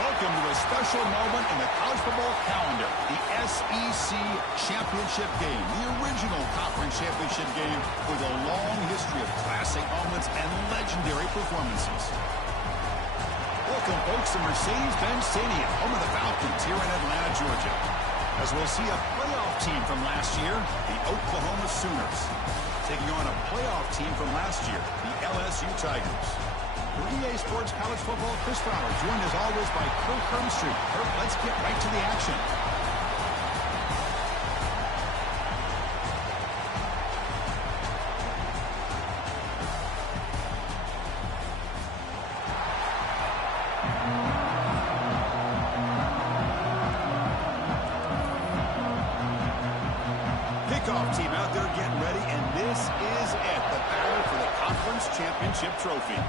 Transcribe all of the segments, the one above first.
Welcome to a special moment in the college football calendar, the SEC Championship Game, the original conference championship game with a long history of classic moments and legendary performances. Welcome, folks, to Mercedes-Benz Stadium, home of the Falcons here in Atlanta, Georgia. As we'll see a playoff team from last year, the Oklahoma Sooners, taking on a playoff team from last year, the LSU Tigers. For EA Sports College Football, Chris Fowler, joined as always by Kirk Hermstreet. Kirk, let's get right to the action. Kickoff team out there getting ready, and this is it, the battle for the conference championship trophy.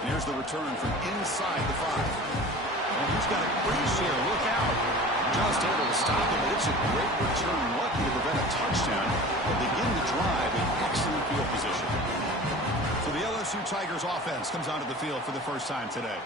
And here's the return from inside the 5. And he's got a crease here. Look out. Just able to stop him, but it's a great return. Lucky to prevent a touchdown. But begin the drive in excellent field position. So the LSU Tigers offense comes onto the field for the first time today.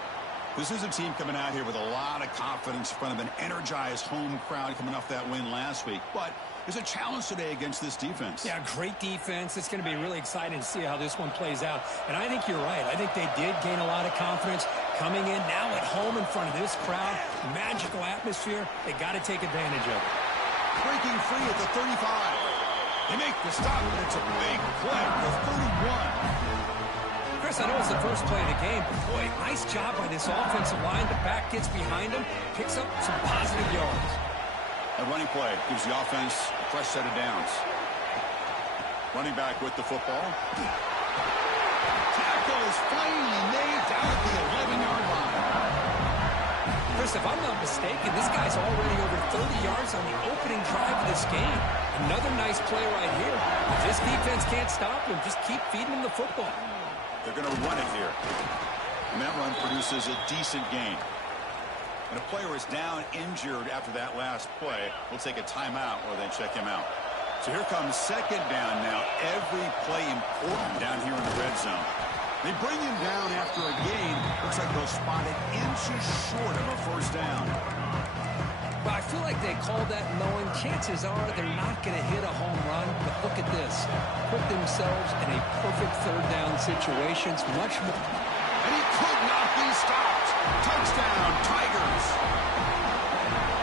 This is a team coming out here with a lot of confidence in front of an energized home crowd coming off that win last week. But there's a challenge today against this defense. Yeah, great defense. It's going to be really exciting to see how this one plays out. And I think you're right. I think they did gain a lot of confidence coming in now at home in front of this crowd. Magical atmosphere. They got to take advantage of it. Breaking free at the 35. They make the stop, and it's a big play. The 31. Chris, I know it's the first play of the game, but boy, nice job by this offensive line. The back gets behind him, picks up some positive yards. A running play gives the offense a fresh set of downs. Running back with the football. Tackle is finally made down at the 11-yard line. Chris, if I'm not mistaken, this guy's already over 30 yards on the opening drive of this game. Another nice play right here. If this defense can't stop him, just keep feeding him the football. They're going to run it here. And that run produces a decent gain. And a player is down injured after that last play. We'll take a timeout or then check him out. So here comes second down now. Every play important down here in the red zone. They bring him down after a gain. Looks like they'll spot it inches short of a first down. But I feel like they called that knowing chances are they're not going to hit a home run. But look at this. Put themselves in a perfect third down situation. It's much more. And he could not be stopped. Touchdown, Tigers.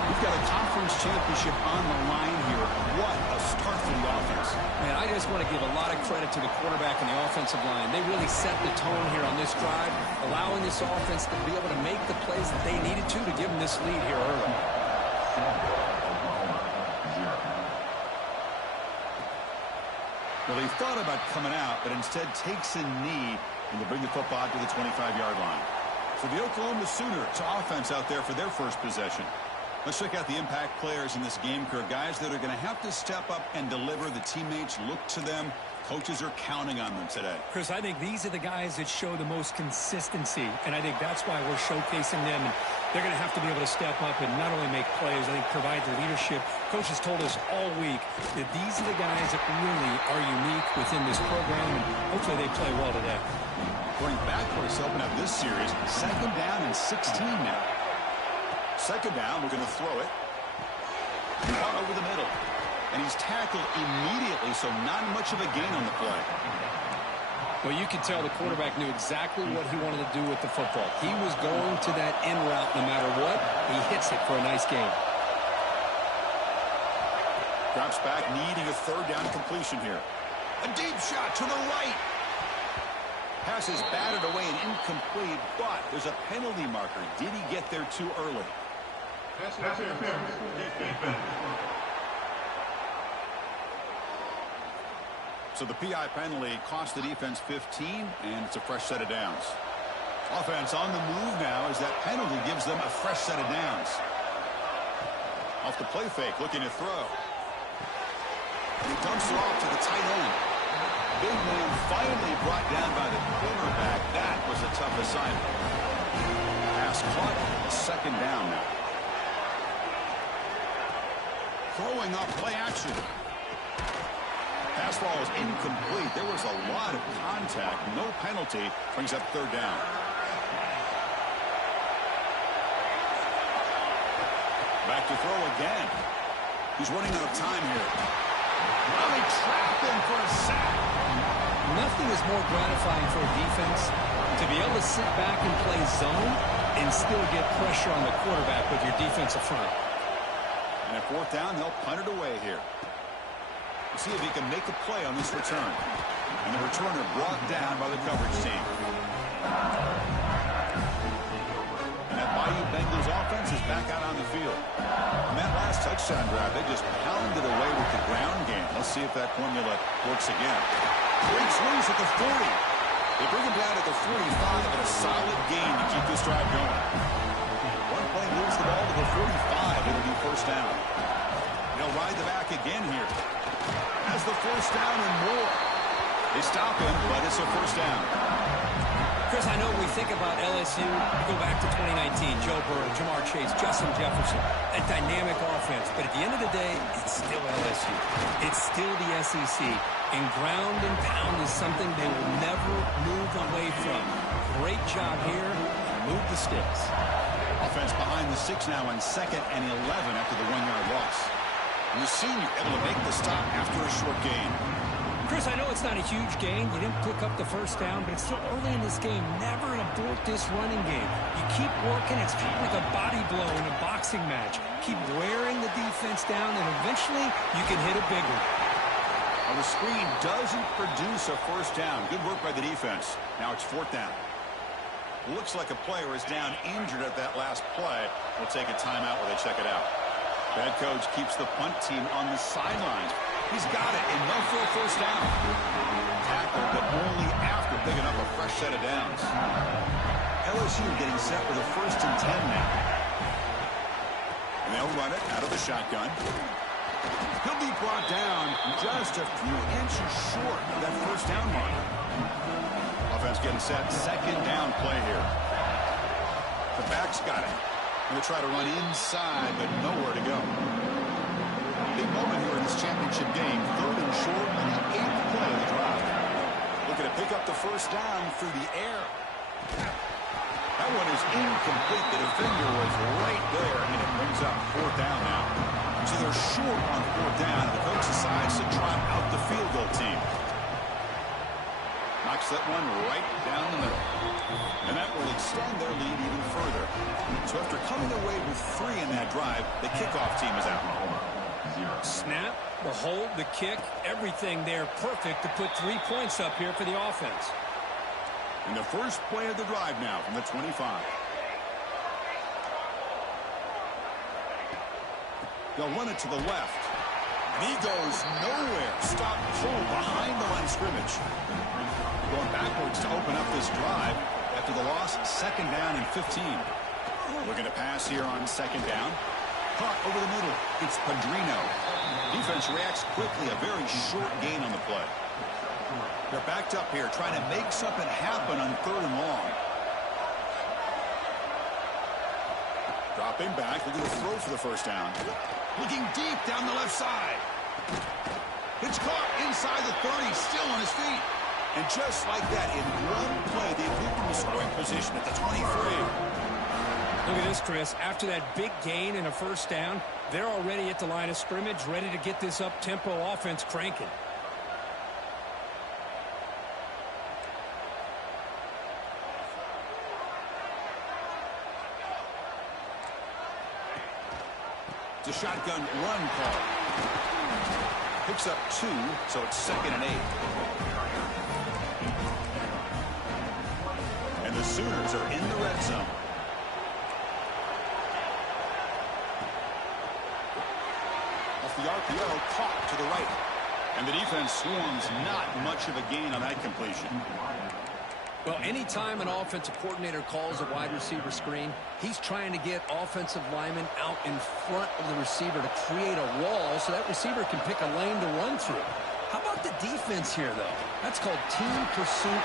We've got a conference championship on the line here. What a start for the offense. Man, I just want to give a lot of credit to the quarterback and the offensive line. They really set the tone here on this drive, allowing this offense to be able to make the plays that they needed to give them this lead here early. Well, he thought about coming out, but instead takes a knee and they bring the football to the 25-yard line. For the Oklahoma Sooners offense out there for their first possession. Let's check out the impact players in this game, Kirk. Guys that are going to have to step up and deliver. The teammates look to them. Coaches are counting on them today. Chris, I think these are the guys that show the most consistency, and I think that's why we're showcasing them. And they're going to have to be able to step up and not only make plays, I think provide the leadership. Coach has told us all week that these are the guys that really are unique within this program, and hopefully they play well today. Going backwards to open up this series, second down and 16 now. Second down, we're going to throw it. Out over the middle. And he's tackled immediately, so not much of a gain on the play. Well, you could tell the quarterback knew exactly what he wanted to do with the football. He was going to that end route no matter what. He hits it for a nice gain. Drops back, needing a third down completion here. A deep shot to the right. Pass is batted away and incomplete, but there's a penalty marker. Did he get there too early? So the PI penalty cost the defense 15, and it's a fresh set of downs. Offense on the move now as that penalty gives them a fresh set of downs. Off the play fake, looking to throw. And he dumps it off to the tight end. Big man finally brought down by the cornerback. That was a tough assignment. Pass caught, a second down now. Throwing up play action. Pass ball is incomplete. There was a lot of contact. No penalty. Brings up third down. Back to throw again. He's running out of time here. Well, they trap him for a sack. Nothing is more gratifying for a defense to be able to sit back and play zone and still get pressure on the quarterback with your defensive front. And at fourth down, they'll punt it away here. We'll see if he can make a play on this return. And the returner brought down by the coverage team. And that Bayou Bengals offense is back out on the field. On that last touchdown drive, they just pounded away with the ground game. Let's see if that formula works again. Breaks loose at the 40. They bring him down at the 45 and a solid gain to keep this drive going. One play moves the ball to the 45. It'll be first down. They'll ride the back again here. Has the first down and more. They stop him, but it's a first down. Chris, I know we think about LSU, go back to 2019, Joe Burrow, Jamar Chase, Justin Jefferson, a dynamic offense. But at the end of the day, it's still LSU. It's still the SEC. And ground and pound is something they will never move away from. Great job here. Move the sticks. Offense behind the 6 now on 2nd and 11 after the 1-yard loss. And the senior able to make the stop after a short gain. Chris, I know it's not a huge gain. You didn't pick up the first down, but it's still early in this game. Never abort this running game. You keep working. It's kind of like a body blow in a boxing match. Keep wearing the defense down, and eventually you can hit a big one. Well, the screen doesn't produce a first down. Good work by the defense. Now it's 4th down. Looks like a player is down injured at that last play. We'll take a timeout while they check it out. The head coach keeps the punt team on the sidelines. He's got it, enough for a first down. Tackled, but only after picking up a fresh set of downs. LSU getting set with a 1st and 10 now. And they'll run it out of the shotgun. He'll be brought down just a few inches short of that first down mark. Offense getting set, 2nd down play here. The back's got it. Going to try to run inside, but nowhere to go. Big moment here in this championship game. 3rd and short on the 8th play of the drive. Looking to pick up the first down through the air. That one is incomplete. The defender was right there, and it brings up 4th down now. So they're short on 4th down, and the coach decides to trot out the field goal team. Knocks that one right down the middle. And that will extend their lead even further. So after coming away with 3 in that drive, the kickoff team is out. Snap, the hold, the kick, everything there perfect to put 3 points up here for the offense. And the first play of the drive now from the 25. They'll run it to the left. And he goes nowhere. Stop pull behind the line of scrimmage. Going backwards to open up this drive after the loss. 2nd down and 15. Looking to pass here on 2nd down. Caught over the middle. It's Padrino. Defense reacts quickly. A very short gain on the play. They're backed up here trying to make something happen on 3rd and long. Dropping back. Looking to throw for the first down. Looking deep down the left side. It's caught inside the 30. Still on his feet. And just like that, in one play, they moved into scoring position at the 23. Look at this, Chris. After that big gain and a first down, they're already at the line of scrimmage, ready to get this up-tempo offense cranking. It's a shotgun run call. Picks up 2, so it's 2nd and 8. And the Sooners are in the red zone. Off the RPO, caught to the right. And the defense swarms, not much of a gain on that completion. Well, anytime an offensive coordinator calls a wide receiver screen, he's trying to get offensive linemen out in front of the receiver to create a wall so that receiver can pick a lane to run through. How about the defense here, though? That's called team pursuit.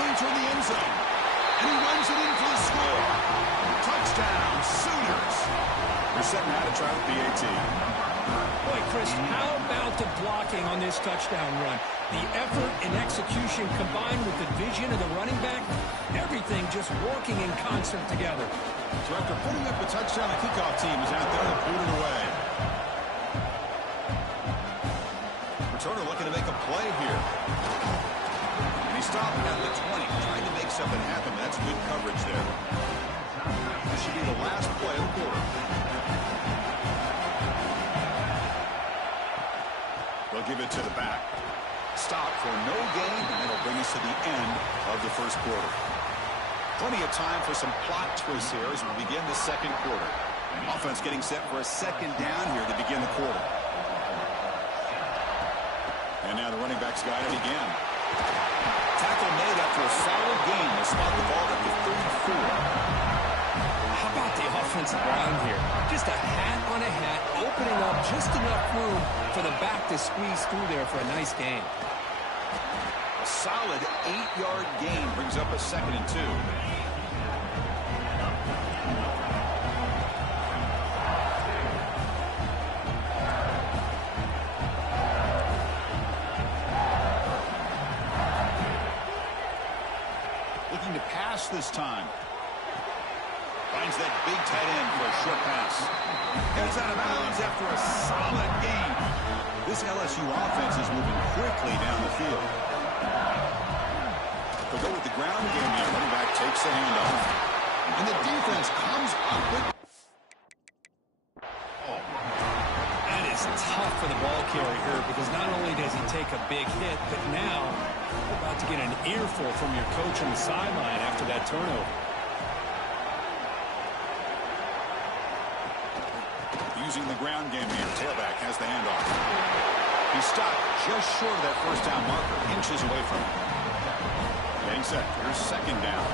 Going toward the end zone. And he runs it in for the score. Touchdown, Sooners. They're setting out to try the PAT. Boy, Chris, how about the blocking on this touchdown run? The effort and execution combined with the vision of the running back, everything just working in concert together. So after putting up the touchdown, the kickoff team is out there to boot it away. Returner looking to make a play here. And he stopped at the 20, trying to make something happen. That's good coverage there. This should be the last play of the quarter. They'll give it to the back. Stop for no gain, and that'll bring us to the end of the first quarter. Plenty of time for some plot twists here as we begin the second quarter. Offense getting set for a second down here to begin the quarter. And now the running backs got it again. Tackle made after a solid gain to spot the ball at the 34. How about the offensive line here? Just a hat on a hat, opening up just enough room for the back to squeeze through there for a nice gain. A solid 8-yard gain brings up a 2nd and 2. Looking to pass this time. Finds that big tight end for a short pass. And it's out of bounds after a solid gain. This LSU offense is moving quickly down the field. They'll go with the ground game here. Running back takes the handoff. And the defense comes up with... That is tough for the ball carrier because not only does he take a big hit, but now you're about to get an earful from your coach on the sideline after that turnover. Using the ground game here. Tailback has the handoff. He stopped just short of that first down marker, inches away from it. Getting set. Here's second down.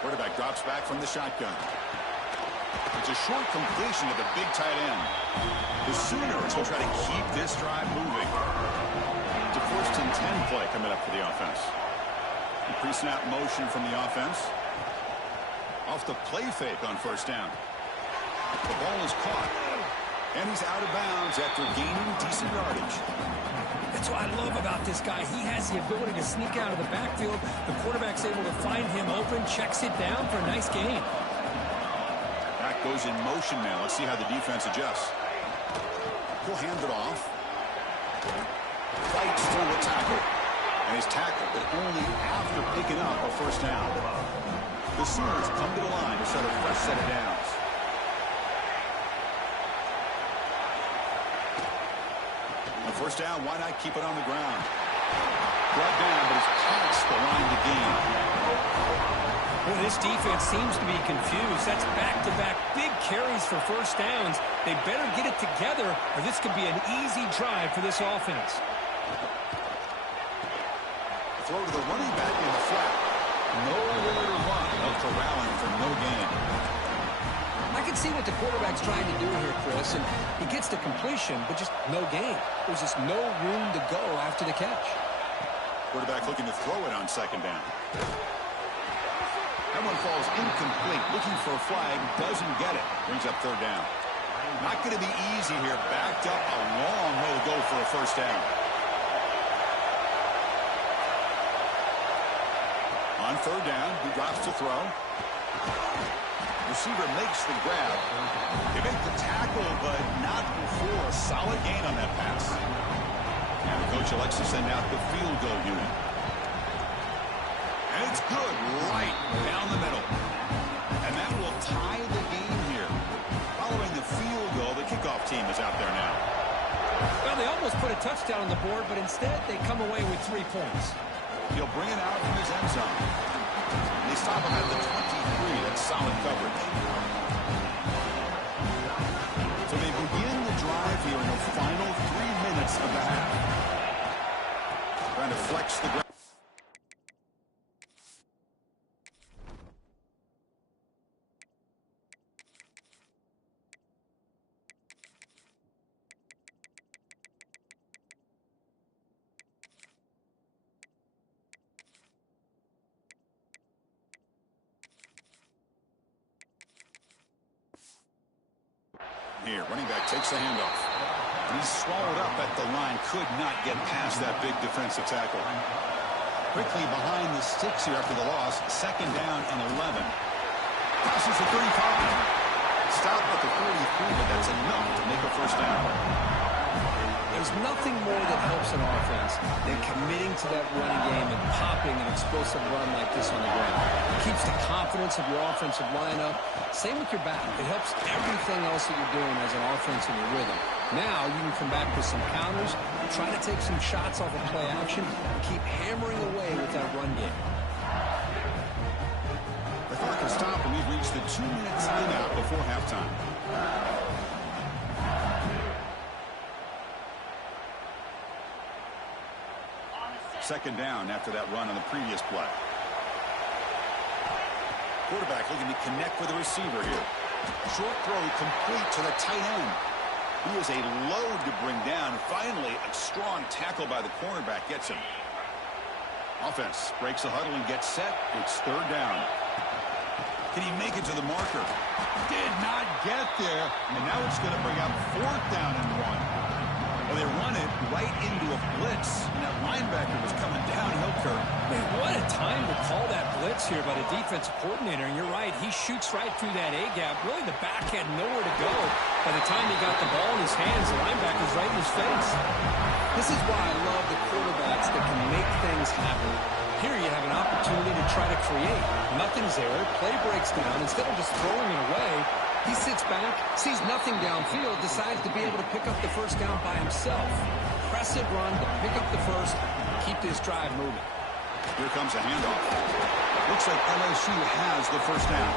Quarterback drops back from the shotgun. It's a short completion to the big tight end. The Sooners will try to keep this drive moving. It's a 1st and 10 play coming up for the offense. The pre-snap motion from the offense. Off the play fake on first down. The ball is caught. And he's out of bounds after gaining decent yardage. That's what I love about this guy. He has the ability to sneak out of the backfield. The quarterback's able to find him open, checks it down for a nice gain. Back goes in motion now. Let's see how the defense adjusts. He'll hand it off. Fights through the tackle. And he's tackled, but only after picking up a first down. The Sooners come to the line to set a fresh set of downs. On first down, why not keep it on the ground? Brought down, but he's past the line to gain. Well, this defense seems to be confused. That's back-to-back big carries for first downs. They better get it together, or this could be an easy drive for this offense. Throw to the running back in the flat. Nowhere to run. They'll corral him for no gain. I can see what the quarterback's trying to do here, Chris, and he gets the completion, but just no gain. There's just no room to go after the catch. Quarterback looking to throw it on second down. That one falls incomplete. Looking for a flag. Doesn't get it. Brings up third down. Not going to be easy here. Backed up a long way to go for a first down. On third down, he drops to throw. Receiver makes the grab. They make the tackle, but not before a solid gain on that pass. And the coach elects to send out the field goal unit. And it's good right down the middle. And that will tie the game here. Following the field goal, the kickoff team is out there now. Well, they almost put a touchdown on the board, but instead they come away with 3 points. He'll bring it out from his end zone. They stop him at the 23. That's solid coverage. So they begin the drive here in the final 3 minutes of the half. Trying to flex the ground. Here, running back takes the handoff. He's swallowed up at the line. Could not get past that big defensive tackle. Quickly behind the sticks here after the loss. Second down and 11. Passes the 35. Stop at the 43, but that's enough to make a first down. There's nothing more that helps an offense than committing to that running game and popping an explosive run like this on the ground. It keeps the confidence of your offensive lineup. Same with your back. It helps everything else that you're doing as an offense in your rhythm. Now you can come back with some counters, try to take some shots off of play action, and keep hammering away with that run game. The clock has stopped, and we've reached the 2-minute timeout before halftime. Second down after that run on the previous play. Quarterback looking to connect with the receiver here. Short throw complete to the tight end. He is a load to bring down. Finally, a strong tackle by the cornerback gets him. Offense breaks the huddle and gets set. It's third down. Can he make it to the marker? Did not get there. And now it's going to bring up fourth down and 1. Well, they run it right into a blitz, and that linebacker was coming downhill, Kirk. Man, what a time to call that blitz here by the defensive coordinator. And you're right, he shoots right through that A-gap. Really, the back had nowhere to go. By the time he got the ball in his hands, the linebacker's right in his face. This is why I love the quarterbacks that can make things happen. Here you have an opportunity to try to create. Nothing's there. Play breaks down. Instead of just throwing it away, he sits back, sees nothing downfield, decides to be able to pick up the first down by himself. Impressive run to pick up the first, keep this drive moving. Here comes a handoff. Looks like LSU has the first down.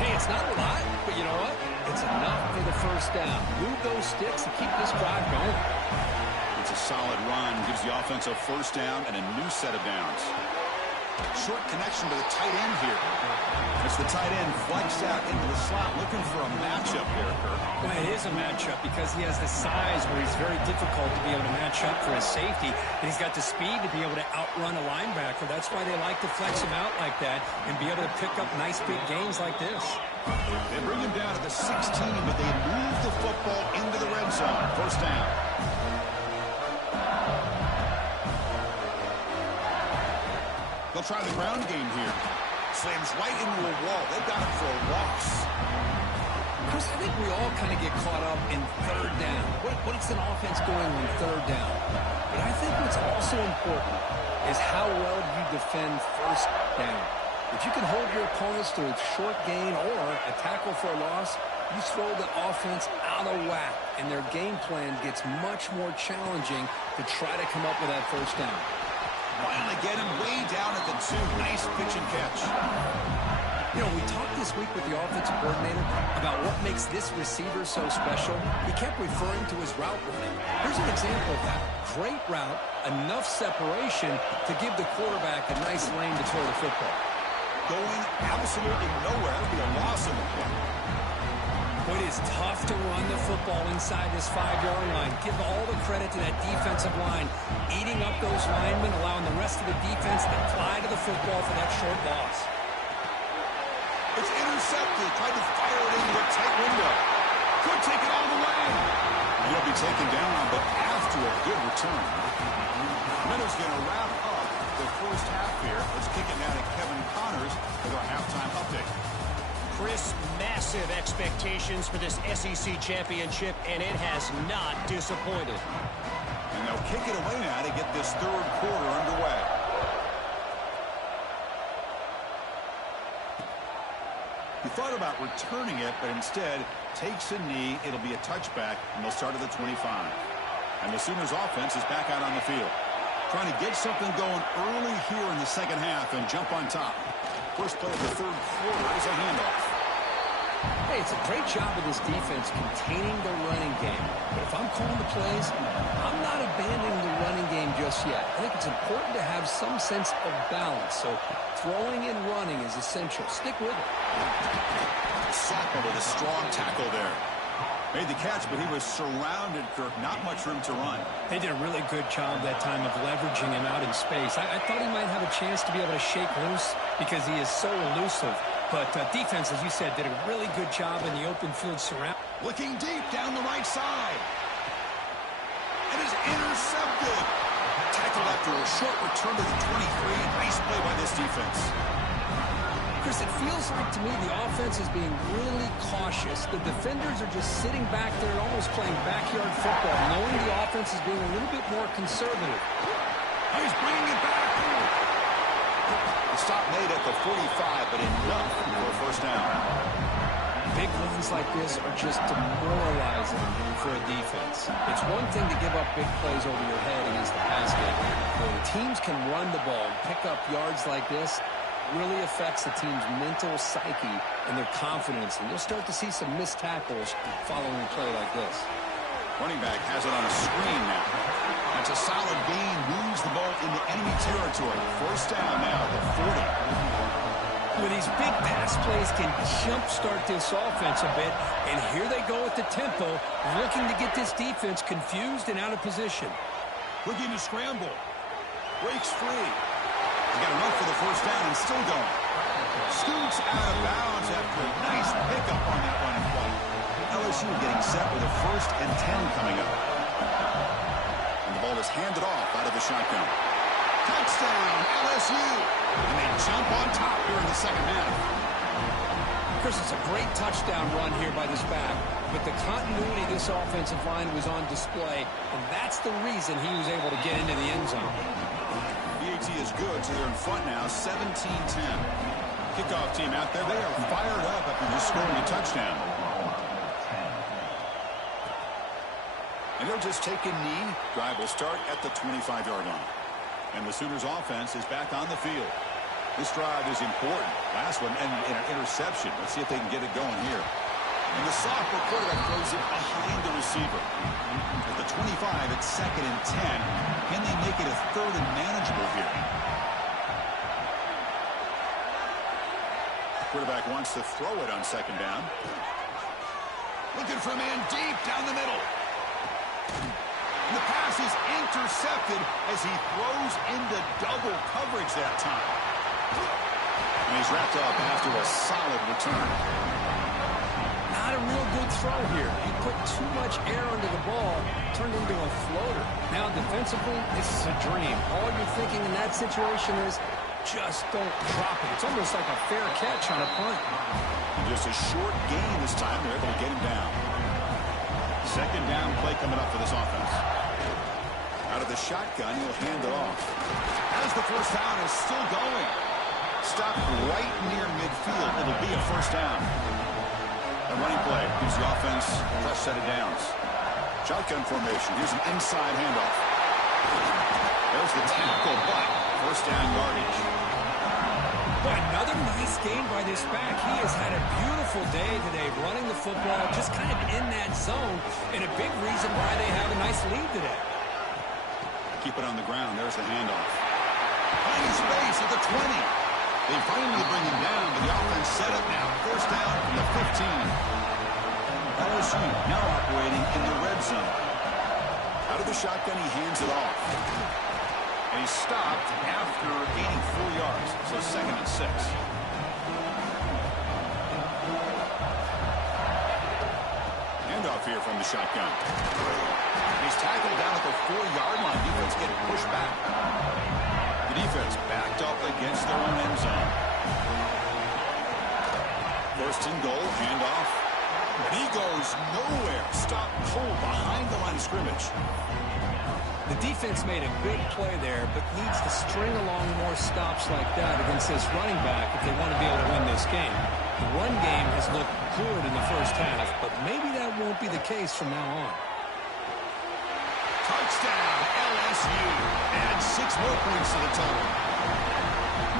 Hey, it's not a lot, but you know what? It's enough for the first down. Move those sticks and keep this drive going. It's a solid run. Gives the offense a first down and a new set of downs. Short connection to the tight end here. It's the tight end flexed out into the slot, looking for a matchup here, Kirk. Well, it is a matchup because he has the size where he's very difficult to be able to match up for his safety. And he's got the speed to be able to outrun a linebacker. That's why they like to flex him out like that and be able to pick up nice big gains like this. They bring him down to the 16, but they move the football into the red zone. First down. They'll try the ground game here. Slams right into a wall. They've got it for a loss. Chris, I think we all kind of get caught up in third down. What's an offense going on third down? But I think what's also important is how well you defend first down. If you can hold your opponents to a short gain or a tackle for a loss, you throw the offense out of whack, and their game plan gets much more challenging to try to come up with that first down. Finally get him way down at the 2. Nice pitch and catch. You know, we talked this week with the offensive coordinator about what makes this receiver so special. He kept referring to his route running. Here's an example of that. Great route, enough separation to give the quarterback a nice lane to throw the football. Going absolutely nowhere. It'll be a loss in the play. But it is tough to run the football inside this 5-yard line. Give all the credit to that defensive line, eating up those linemen, allowing the rest of the defense to fly to the football for that short loss. It's intercepted. Tried to fire it into a tight window. Could take it all the way. He'll be taken down, but after a good return. Minnows going to wrap up the first half here. Let's kick it now to Kevin Connors with our halftime update. Chris, massive expectations for this SEC championship, and it has not disappointed. And they'll kick it away now to get this third quarter underway. He thought about returning it, but instead takes a knee. It'll be a touchback, and they'll start at the 25. And the Sooners offense is back out on the field. Trying to get something going early here in the second half and jump on top. First play of the third quarter is a handoff. Hey, it's a great job of this defense containing the running game. But if I'm calling the plays, I'm not abandoning the running game just yet. I think it's important to have some sense of balance. So throwing and running is essential. Stick with it. Soccer with a strong tackle there. Made the catch, but he was surrounded, Kirk. Not much room to run. They did a really good job that time of leveraging him out in space. I thought he might have a chance to be able to shake loose because he is so elusive. But defense, as you said, did a really good job in the open field surround. Looking deep down the right side. It is intercepted. Tackled after a short return to the 23. Nice play by this defense. Chris, it feels like to me the offense is being really cautious. The defenders are just sitting back there and almost playing backyard football, knowing the offense is being a little bit more conservative. He's bringing it back. The stop made at the 45, but enough for a first down. Big runs like this are just demoralizing for a defense. It's one thing to give up big plays over your head against the pass game. When teams can run the ball and pick up yards like this, really affects the team's mental psyche and their confidence. And you'll start to see some missed tackles following a play like this. Running back has it on a screen now. That's a solid gain. Moves the ball into enemy territory. First down now at the 40. With these big pass plays can jumpstart this offense a bit. And here they go with the tempo, looking to get this defense confused and out of position. Looking to scramble. Breaks free. He's got enough for the first down and still going. Scoots out of bounds after a nice pickup on that running play. LSU getting set with a 1st and 10 coming up. And the ball is handed off out of the shotgun. Touchdown, LSU. And they jump on top here in the second half. Chris, it's a great touchdown run here by this back. But the continuity of this offensive line was on display. And that's the reason he was able to get into the end zone. BAT is good, so they're in front now, 17-10. Kickoff team out there, they are fired up after just scoring a touchdown. And they'll just take a knee. Drive will start at the 25-yard line. And the Sooners offense is back on the field. This drive is important. Last one, and an interception. Let's see if they can get it going here. And the sophomore quarterback throws it behind the receiver. At the 25, it's 2nd and 10. Can they make it a 3rd and manageable here? Quarterback wants to throw it on 2nd down. Looking for a man deep down the middle. And the pass is intercepted as he throws into double coverage that time. And he's wrapped up after a solid return. Not a real good throw here. He put too much air under the ball, turned into a floater. Now defensively, this is a dream. All you're thinking in that situation is just don't drop it. It's almost like a fair catch on a punt. And just a short gain this time. They're able to get him down. 2nd down play coming up for this offense. Out of the shotgun, he'll hand it off. As the first down is still going. Stopped right near midfield. It'll be a first down. A running play gives the offense a fresh set of downs. Shotgun formation. Here's an inside handoff. There's the tackle, but first down yardage. Boy, another nice game by this back. He has had a beautiful day today running the football, just kind of in that zone, and a big reason why they have a nice lead today. Keep it on the ground. There's the handoff. Finding space at the 20. They finally bring him down, but the offense set up now. First down from the 15. LSU now operating in the red zone. Out of the shotgun, he hands it off. And he stopped after gaining 4 yards, so 2nd and 6. Handoff here from the shotgun. He's tackled down at the 4-yard line. Defense getting pushed back. The defense backed up against their own end zone. 1st and goal, handoff. And he goes nowhere. Stop pulled behind the line of scrimmage. The defense made a big play there, but needs to string along more stops like that against this running back if they want to be able to win this game. The run game has looked good in the first half, but maybe that won't be the case from now on. Touchdown, LSU. Add 6 more points to the total.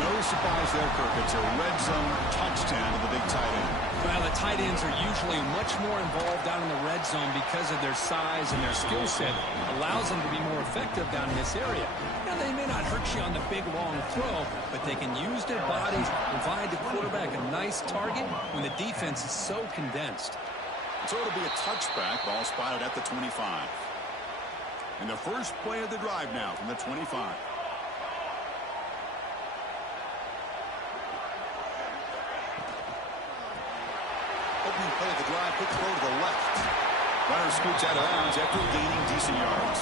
No surprise there, Kirk. It's a red zone touchdown to the big tight end. Well, the tight ends are usually much more involved down in the red zone because of their size and their skill set. Allows them to be more effective down in this area. Now, they may not hurt you on the big, long throw, but they can use their bodies, provide the quarterback a nice target when the defense is so condensed. So it'll be a touchback. Ball spotted at the 25. And the first play of the drive now from the 25. opening play of the drive. Quick throw to the left. Runner scoots out of bounds after gaining decent yards.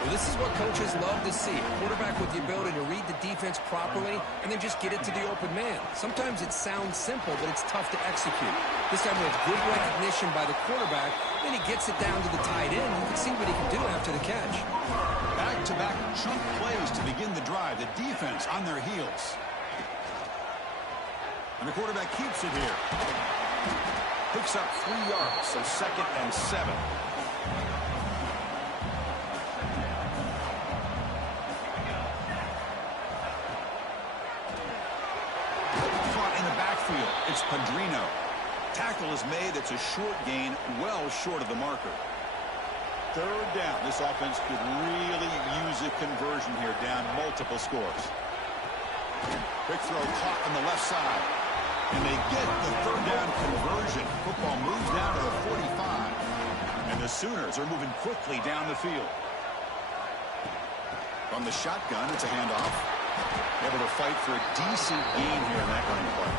Well, this is what coaches love to see. A quarterback with the ability to read the defense properly and then just get it to the open man. Sometimes it sounds simple, but it's tough to execute. This time with good recognition by the quarterback, then he gets it down to the tight end. You can see what he can do after the catch. Back-to-back chunk plays to begin the drive. The defense on their heels. And the quarterback keeps it here. Picks up 3 yards, so 2nd and 7. It's Padrino. Tackle is made. It's a short gain, well short of the marker. 3rd down. This offense could really use a conversion here, down multiple scores. Quick throw caught on the left side. And they get the 3rd down conversion. Football moves down to the 45. And the Sooners are moving quickly down the field. From the shotgun, it's a handoff. Able to fight for a decent gain here in that running play.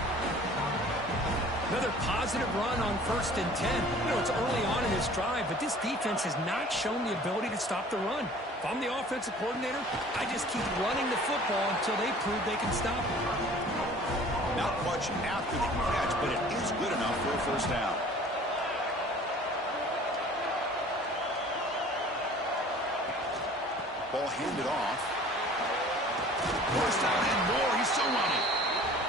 Another positive run on 1st and 10. You know, it's early on in this drive, but this defense has not shown the ability to stop the run. If I'm the offensive coordinator, I just keep running the football until they prove they can stop it. Not much after the catch, but it is good enough for a 1st down. Ball handed off. 1st down and more. He's still running.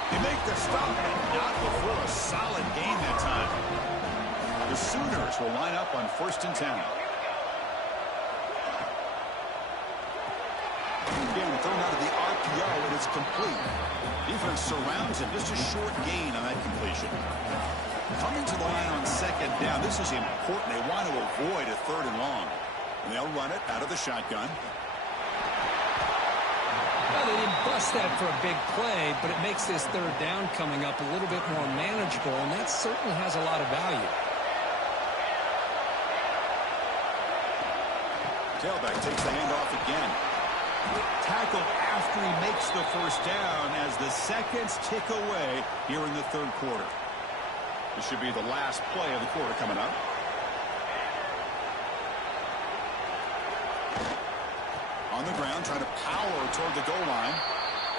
They make the stop, and not before a solid gain that time. The Sooners will line up on 1st and 10. Again, thrown out of the RPO, and it's complete. Defense surrounds him. Just a short gain on that completion. Coming to the line on 2nd down. This is important. They want to avoid a 3rd and long. And they'll run it out of the shotgun. Well, they didn't bust that for a big play, but it makes this 3rd down coming up a little bit more manageable, and that certainly has a lot of value. Tailback takes the handoff again. Tackle after he makes the 1st down as the seconds tick away here in the 3rd quarter. This should be the last play of the quarter coming up. On the ground, trying to power toward the goal line.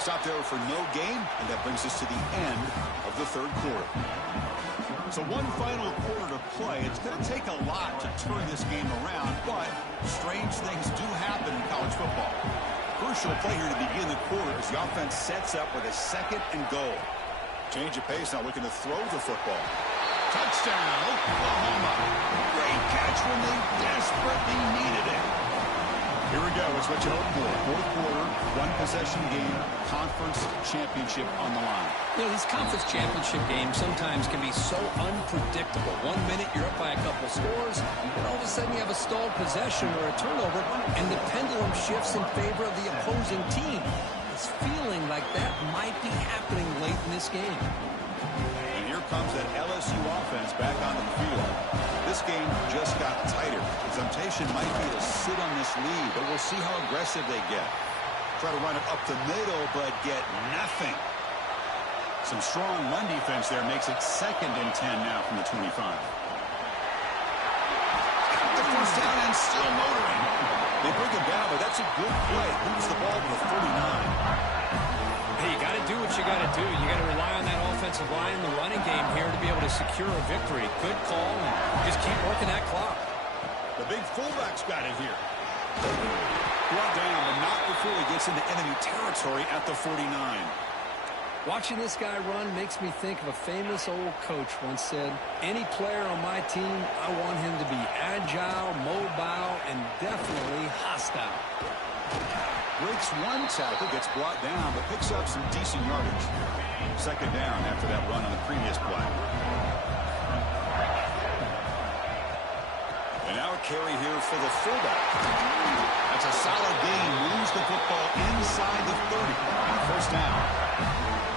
Stop there for no gain, and that brings us to the end of the 3rd quarter. So one final quarter to play. It's going to take a lot to turn this game around, but strange things do happen in college football. Crucial play here to begin the quarter as the offense sets up with a 2nd and goal. Change of pace, now looking to throw the football. Touchdown, Oklahoma. Great catch when they desperately needed it. Here we go. It's what you hope for. 4th quarter, 1-possession game, conference championship on the line. You know, these conference championship games sometimes can be so unpredictable. 1 minute you're up by a couple scores, and all of a sudden you have a stalled possession or a turnover, and the pendulum shifts in favor of the opposing team. It's feeling like that might be happening late in this game. And here comes that LSU offense back onto the field. This game just got tighter. The temptation might be to sit on this lead, but we'll see how aggressive they get. Try to run it up the middle, but get nothing. Some strong run defense there makes it 2nd and 10 now from the 25. Got the 1st down and still motoring. They bring him down, but that's a good play. Moves the ball to the 39. Hey, you got to do what you got to do. You got to rely on that offensive line in the running game here to be able to secure a victory. Good call, and just keep working that clock. The big fullback's got it here. Brought down, but not before he gets into enemy territory at the 49. Watching this guy run makes me think of a famous old coach once said, any player on my team, I want him to be agile, mobile, and definitely hostile. Breaks one tackle, gets brought down, but picks up some decent yardage. 2nd down after that run on the previous play. And now a carry here for the fullback. That's a solid gain. Moves the football inside the 30. 1st down.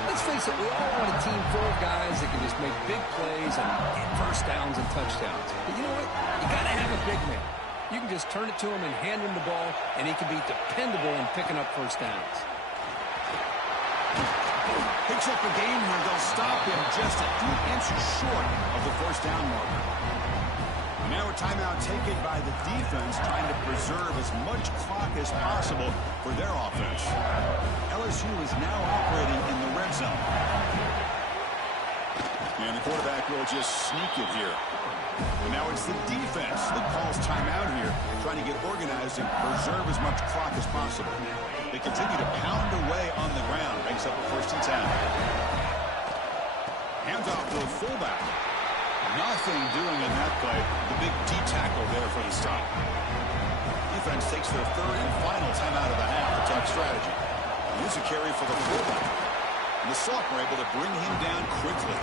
Let's face it, we all want a team full of guys that can just make big plays and get 1st downs and touchdowns. But you know what? You got to have a big man. You can just turn it to him and hand him the ball, and he can be dependable in picking up 1st downs. Picks up a gain here. They'll stop him just a few inches short of the first down marker. Now a timeout taken by the defense, trying to preserve as much clock as possible for their offense. LSU is now operating in the red zone. And the quarterback will just sneak it here. And now it's the defense that calls timeout here, trying to get organized and preserve as much clock as possible. They continue to pound away on the ground. Brings up a 1st and 10. Hands off to a fullback. Nothing doing in that play. The big D tackle there for the stop. Defense takes their 3rd and final timeout of the half. A tough strategy. Use a carry for the fullback. And the sophomore able to bring him down quickly.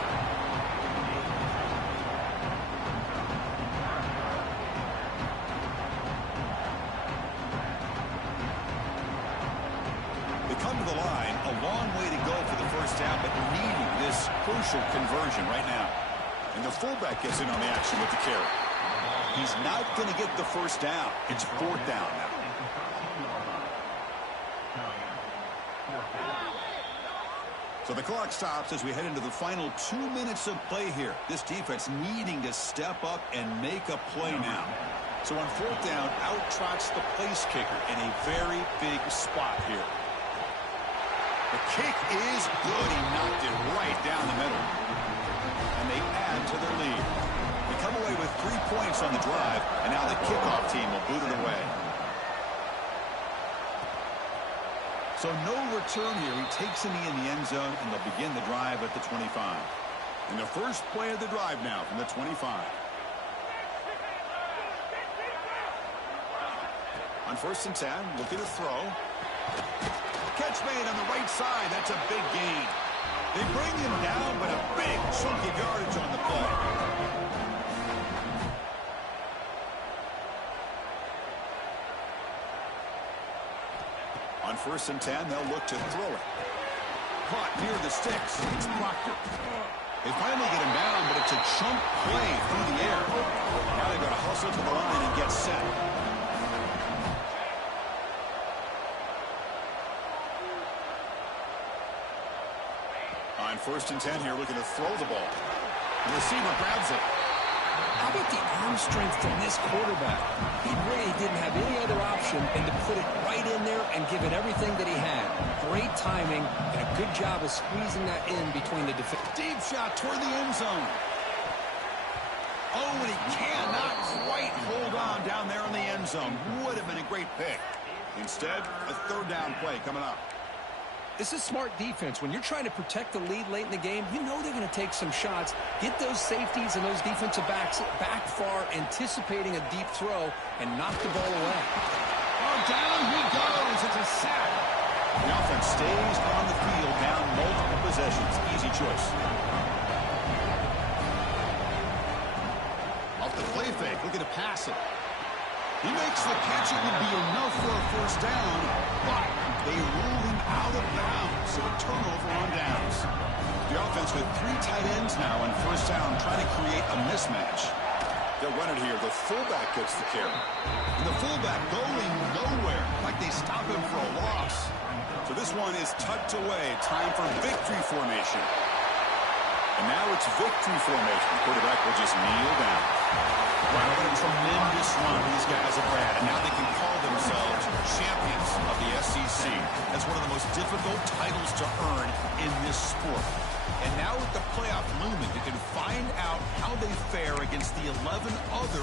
They come to the line. A long way to go for the first down, but needing this crucial conversion right now. And the fullback gets in on the action with the carry. He's not going to get the first down. It's 4th down now. So the clock stops as we head into the final 2 minutes of play here. This defense needing to step up and make a play now. So on 4th down, out trots the place kicker in a very big spot here. The kick is good. He knocked it right down the middle. And they add to their lead. They come away with 3 points on the drive, and now the kickoff team will boot it away. So no return here. He takes a knee in the end zone, and they'll begin the drive at the 25. And the first play of the drive now from the 25. On 1st and 10, looking to throw. Catch made on the right side. That's a big gain. They bring him down, but a big chunk of yardage on the play. On 1st and 10, they'll look to throw it. Caught near the sticks. It's Proctor. They finally get him down, but it's a chunk play through the air. Now they've got to hustle to the line and get set. On 1st and 10 here, looking to throw the ball. The receiver grabs it. How about the arm strength from this quarterback? He really didn't have any other option than to put it right in there and give it everything that he had. Great timing and a good job of squeezing that in between the defense. Deep shot toward the end zone. Oh, and he cannot quite hold on down there in the end zone. Would have been a great pick. Instead, a 3rd down play coming up. This is smart defense. When you're trying to protect the lead late in the game, you know they're going to take some shots, get those safeties and those defensive backs back far, anticipating a deep throw, and knock the ball away. Oh, down he goes. It's a sack. The offense stays on the field, down multiple possessions. Easy choice. Off the play fake, looking to pass it. He makes the catch. It would be enough for a first down, but they rule him out of bounds. So a turnover on downs. The offense with 3 tight ends now on first down, trying to create a mismatch. They'll run it here. The fullback gets the carry. And the fullback going nowhere, like they stop him for a loss. So this one is tucked away. Time for victory formation. And now it's victory formation. The quarterback will just kneel down. Wow, what a tremendous run these guys have had. And now they can call themselves champions of the SEC. That's one of the most difficult titles to earn in this sport. And now with the playoff looming, you can find out how they fare against the 11 other